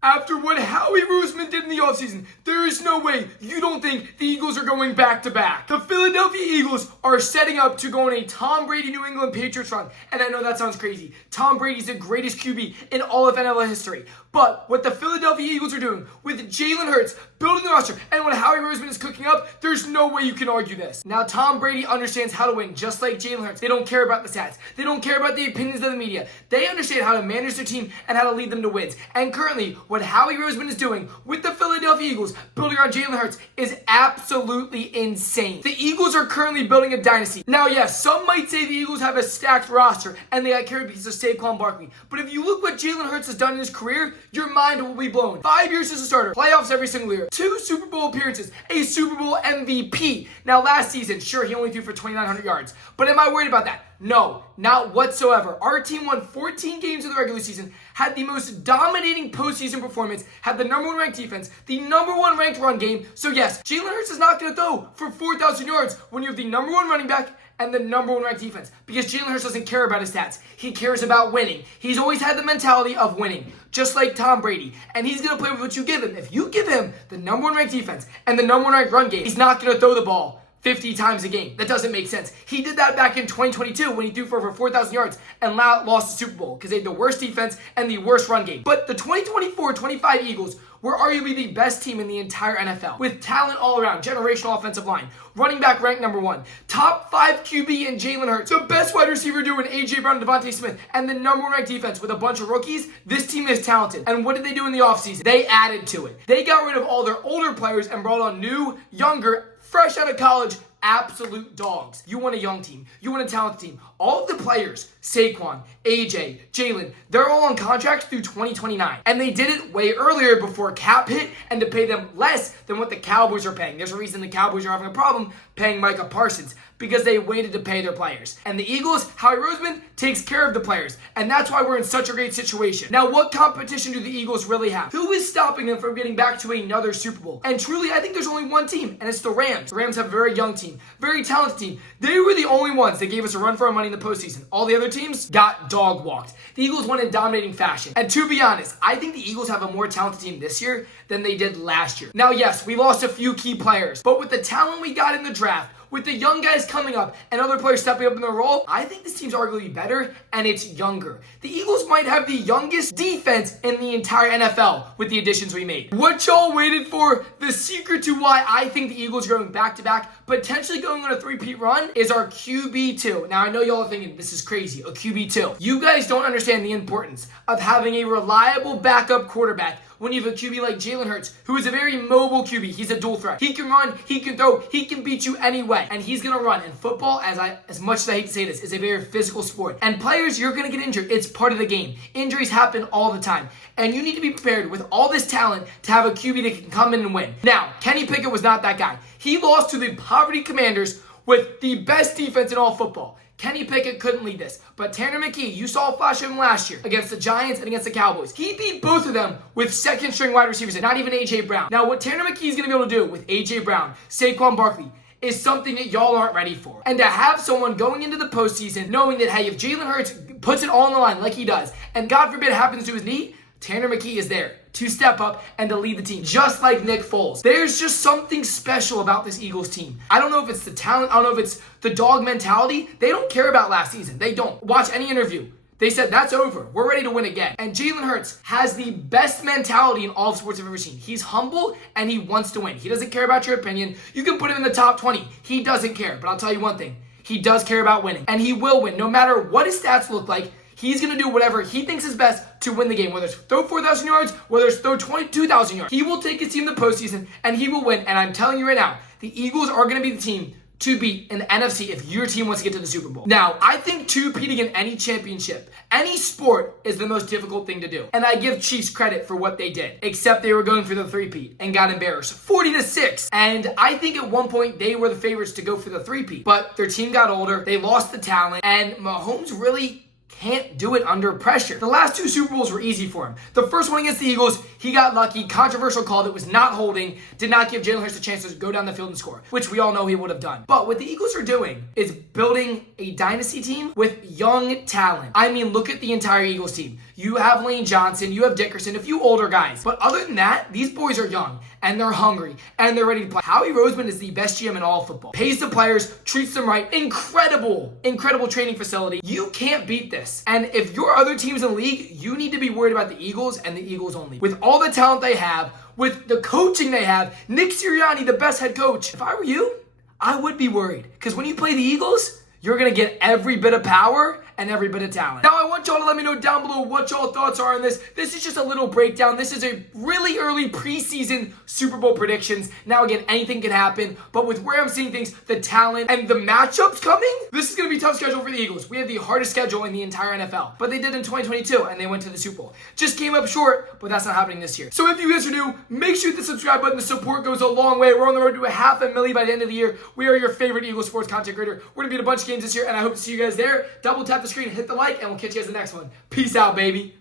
After what Howie Roseman did in the offseason, there is no way you don't think the Eagles are going back-to-back. The Philadelphia Eagles are setting up to go on a Tom Brady New England Patriots run. And I know that sounds crazy. Tom Brady's the greatest QB in all of NFL history. But what the Philadelphia Eagles are doing with Jalen Hurts building the roster and what Howie Roseman is cooking up, there's no way you can argue this. Now, Tom Brady understands how to win, just like Jalen Hurts. They don't care about the stats. They don't care about the opinions of the media. They understand how to manage their team and how to lead them to wins. And currently, what Howie Roseman is doing with the Philadelphia Eagles, building around Jalen Hurts, is absolutely insane. The Eagles are currently building a dynasty. Now, yes, some might say the Eagles have a stacked roster and they got carried because of Saquon Barkley. But if you look what Jalen Hurts has done in his career, your mind will be blown. 5 years as a starter, playoffs every single year, 2 Super Bowl appearances, a Super Bowl MVP. Now, last season, sure, he only threw for 2,900 yards. But am I worried about that? No, not whatsoever. Our team won 14 games in the regular season, had the most dominating postseason performance, had the number 1 ranked defense, the number 1 ranked run game. So yes, Jalen Hurts is not going to throw for 4,000 yards when you have the number 1 running back and the number 1 ranked defense, because Jalen Hurts doesn't care about his stats. He cares about winning. He's always had the mentality of winning, just like Tom Brady. And he's going to play with what you give him. If you give him the number 1 ranked defense and the number 1 ranked run game, he's not going to throw the ball 50 times a game. That doesn't make sense. He did that back in 2022 when he threw for over 4,000 yards and lost the Super Bowl because they had the worst defense and the worst run game. But the 2024-25 Eagles were arguably the best team in the entire NFL, with talent all around, generational offensive line, running back ranked number 1, top 5 QB in Jalen Hurts, the best wide receiver duo in A.J. Brown and Devontae Smith, and the number 1 ranked defense with a bunch of rookies. This team is talented. And what did they do in the offseason? They added to it. They got rid of all their older players and brought on new, younger, fresh out of college, absolute dogs. You want a young team. You want a talented team. All of the players, Saquon, AJ, Jalen, they're all on contracts through 2029. And they did it way earlier before cap hit and to pay them less than what the Cowboys are paying. There's a reason the Cowboys are having a problem paying Micah Parsons, because they waited to pay their players. And the Eagles, Howie Roseman, takes care of the players. And that's why we're in such a great situation. Now, what competition do the Eagles really have? Who is stopping them from getting back to another Super Bowl? And truly, I think there's only one team, and it's the Rams. The Rams have a very young team, very talented team. They were the only ones that gave us a run for our money in the postseason. All the other teams got dog walked. The Eagles won in dominating fashion. And to be honest, I think the Eagles have a more talented team this year than they did last year. Now, yes, we lost a few key players, but with the talent we got in the draft, with the young guys coming up and other players stepping up in their role, I think this team's arguably better and it's younger. The Eagles might have the youngest defense in the entire NFL with the additions we made. What y'all waited for? The secret to why I think the Eagles are going back-to-back, potentially going on a 3-peat run, is our QB2. Now, I know y'all are thinking, this is crazy, a QB2. You guys don't understand the importance of having a reliable backup quarterback when you have a QB like Jalen Hurts, who is a very mobile QB. He's a dual threat. He can run, he can throw, he can beat you anyway. And he's going to run. And football, as much as I hate to say this, is a very physical sport. And players, you're going to get injured. It's part of the game. Injuries happen all the time. And you need to be prepared with all this talent to have a QB that can come in and win. Now, Kenny Pickett was not that guy. He lost to the Poverty Commanders with the best defense in all football. Kenny Pickett couldn't lead this. But Tanner McKee, you saw a flash of him last year against the Giants and against the Cowboys. He beat both of them with second-string wide receivers and not even A.J. Brown. Now, what Tanner McKee is going to be able to do with A.J. Brown, Saquon Barkley, is something that y'all aren't ready for. And to have someone going into the postseason knowing that, hey, if Jalen Hurts puts it all on the line like he does, and God forbid it happens to his knee, Tanner McKee is there to step up and to lead the team, just like Nick Foles. There's just something special about this Eagles team. I don't know if it's the talent. I don't know if it's the dog mentality. They don't care about last season. They don't. Watch any interview. They said, that's over. We're ready to win again. And Jalen Hurts has the best mentality in all of sports I've ever seen. He's humble and he wants to win. He doesn't care about your opinion. You can put him in the top 20. He doesn't care. But I'll tell you one thing. He does care about winning. And he will win. No matter what his stats look like, he's going to do whatever he thinks is best to win the game. Whether it's throw 4,000 yards, whether it's throw 22,000 yards. He will take his team to the postseason and he will win. And I'm telling you right now, the Eagles are going to be the team to beat in the NFC if your team wants to get to the Super Bowl. Now, I think two-peating in any championship, any sport, is the most difficult thing to do. And I give Chiefs credit for what they did, except they were going for the 3-peat and got embarrassed 40-6. And I think at one point they were the favorites to go for the 3-peat, but their team got older, they lost the talent, and Mahomes really can't do it under pressure. The last 2 Super Bowls were easy for him. The first one against the Eagles, he got lucky, controversial call that was not holding, did not give Jalen Hurts a chance to go down the field and score, which we all know he would have done. But what the Eagles are doing is building a dynasty team with young talent. I mean, look at the entire Eagles team. You have Lane Johnson, you have Dickerson, a few older guys. But other than that, these boys are young, and they're hungry, and they're ready to play. Howie Roseman is the best GM in all of football. Pays the players, treats them right. Incredible training facility. You can't beat this. And if your other teams in the league, you need to be worried about the Eagles and the Eagles only. With all the talent they have, with the coaching they have, Nick Sirianni, the best head coach. If I were you, I would be worried. Because when you play the Eagles, you're going to get every bit of power and every bit of talent. Now, I want y'all to let me know down below what y'all thoughts are on this. This is just a little breakdown. This is a really early preseason Super Bowl predictions. Now, again, anything can happen, but with where I'm seeing things, the talent and the matchups coming, this is going to be a tough schedule for the Eagles. We have the hardest schedule in the entire NFL, but they did in 2022, and they went to the Super Bowl. Just came up short, but that's not happening this year. So if you guys are new, make sure you hit the subscribe button. The support goes a long way. We're on the road to 500,000 by the end of the year. We are your favorite Eagles sports content creator. We're going to be at a bunch of games this year, and I hope to see you guys there. Double tap the screen, hit the like, and we'll catch you guys in the next one. Peace out, baby.